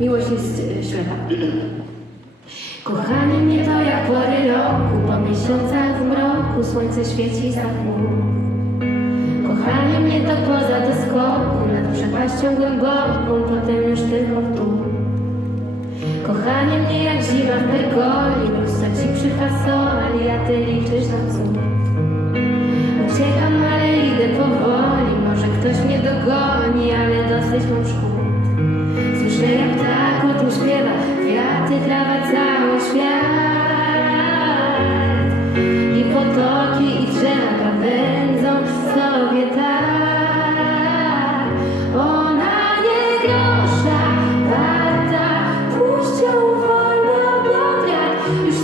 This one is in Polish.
miłość jest y, ślepa. Kochanie mnie to jak pory roku, po miesiącach w mroku słońce świeci za chmur. Kochanie mnie to poza doskoku, nad przepaścią głęboką, potem już tylko tu. Kochanie mnie jak zima w pergoli, lusta ci przyfasowali, a ty liczysz na cud. Uciekam, ale idę powoli, może ktoś mnie dogoni, ale dosyć mam szkód. cały świat. I potoki i drzewka wędzą sobie tak. Ona nie puść ją Już